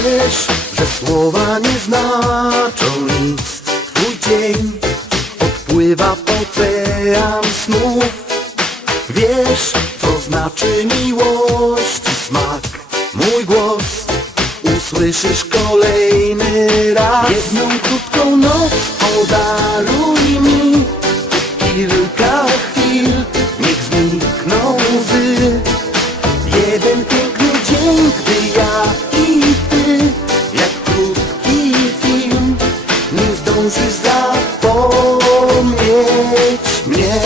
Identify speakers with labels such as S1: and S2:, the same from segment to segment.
S1: Te słowa nie znaczą nic. Twój cień odpływa w ocean snów. Wiesz, co znaczy miłość i smak. Mój głos usłyszysz kolejny raz. Jedną krótką noc podaruj mi zdążysz zapomnieć mnie.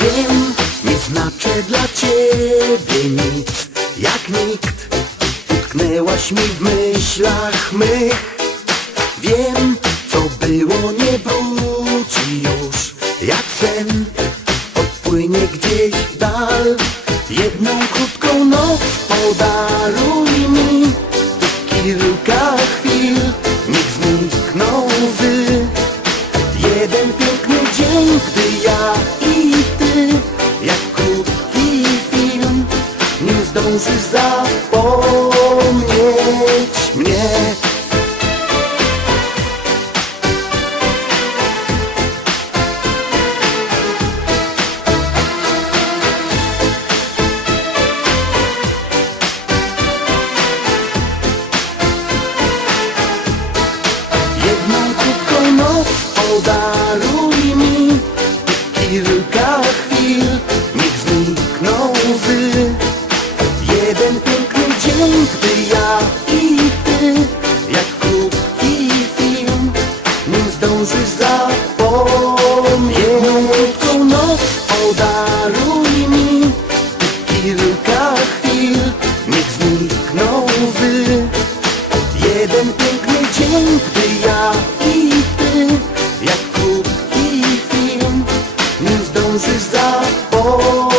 S1: Wiem, nie znaczę dla ciebie nic Jak nikt Utknęłaś mi w myślach mych. Wiem, co było nie wróci już. Jak sen odpłynie gdzieś w dal Jedną krótką noc podaruj mi. Kilka chwil, niech znikną łzy. Jeden piękny dzień, gdy ja i ty Jak krótki film Nie zdążysz zapomnieć Jedną krótką noc podaruj mi Kilka chwil, niech znikną łzy. Jeden piękny dzień, gdy ja i ty Jak krótki film, nim zdążysz zapomnieć. Jedną krótką noc podaruj mi Kilka chwil, niech znikną łzy. Jeden piękny dzień, Zapomnieć.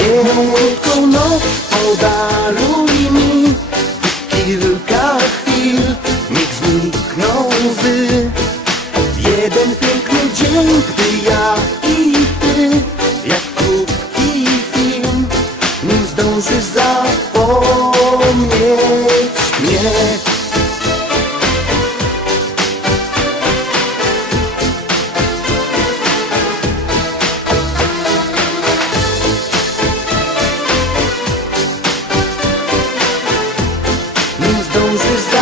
S1: Jedną krótką noc podaruj mi Kilka chwil, niech znikną łzy. Jeden piękny dzień, gdy ja i ty Jak krótki film Nim zdążysz zapomnieć mnie nim zdążysz zapomnieć